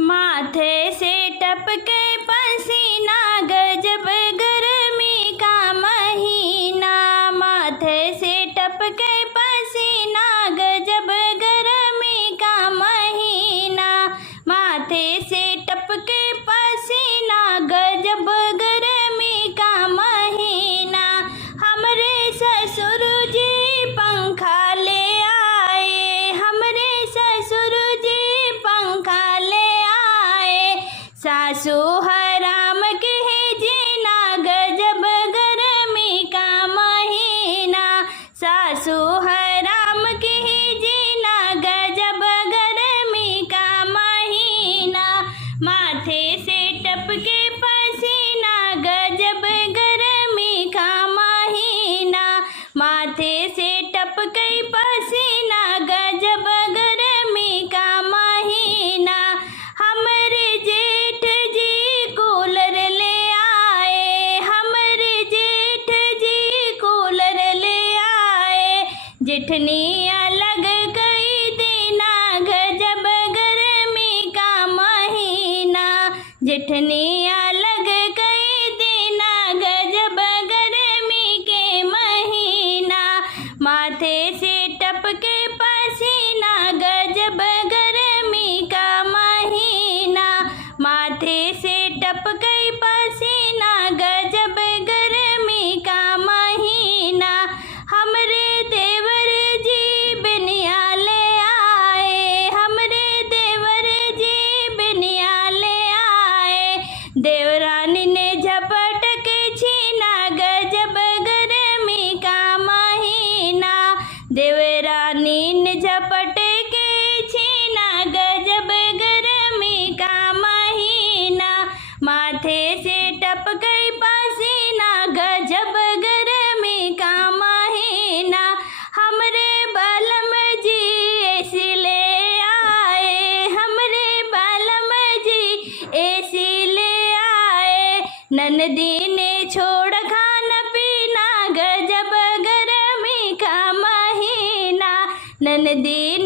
माथे से टपके पसीना, गजब गर्मी का महीना। माथे से टपके पसीना, गजब गर्मी का महीना। माथे से टपके पसीना, गजब गर्मी का महीना। हमरे ससुर जी पंखा ले आए, हमरे ससुर जी पंखा ले आए। सासू हराम के जीना, गजब गर्मी का महीना। सासू हराम के जीना, गजब गर्मी का महीना। माथे से टपके पसीना, गजब गर्मी का महीना। माथे से टपके पसीना, गजब गर्मी का महीना। हमरे जेठ जी कूलर ले आए, हमरे जेठ जी कूलर ले आए। जेठनी अलग कई देना, गजब गर्मी का महीना। जेठनी अलग कई देना, गजब गर्मी के महीना। माथे से टपके पसीना, गजब गर्मी का महीना। माथे से टपके पसीना, गजब गर्मी का महीना। हमरे देवर जी बिनिया ले आए, हमरे देवर जी बिनिया ले आए। देवरानी ने झपट के छीना, गजब गर्मी का महीना। देवरानी ने झपट के छीना, गजब गर्मी का महीना। माथे से टपके पसीना, गजब गर्मी का महीना। हमरे बालम जी एसी ले आए, हमरे बालम जी एसी ले आए। ननदी ने छोड़ खाना पीना, गजब गर्मी का महीना। ननदी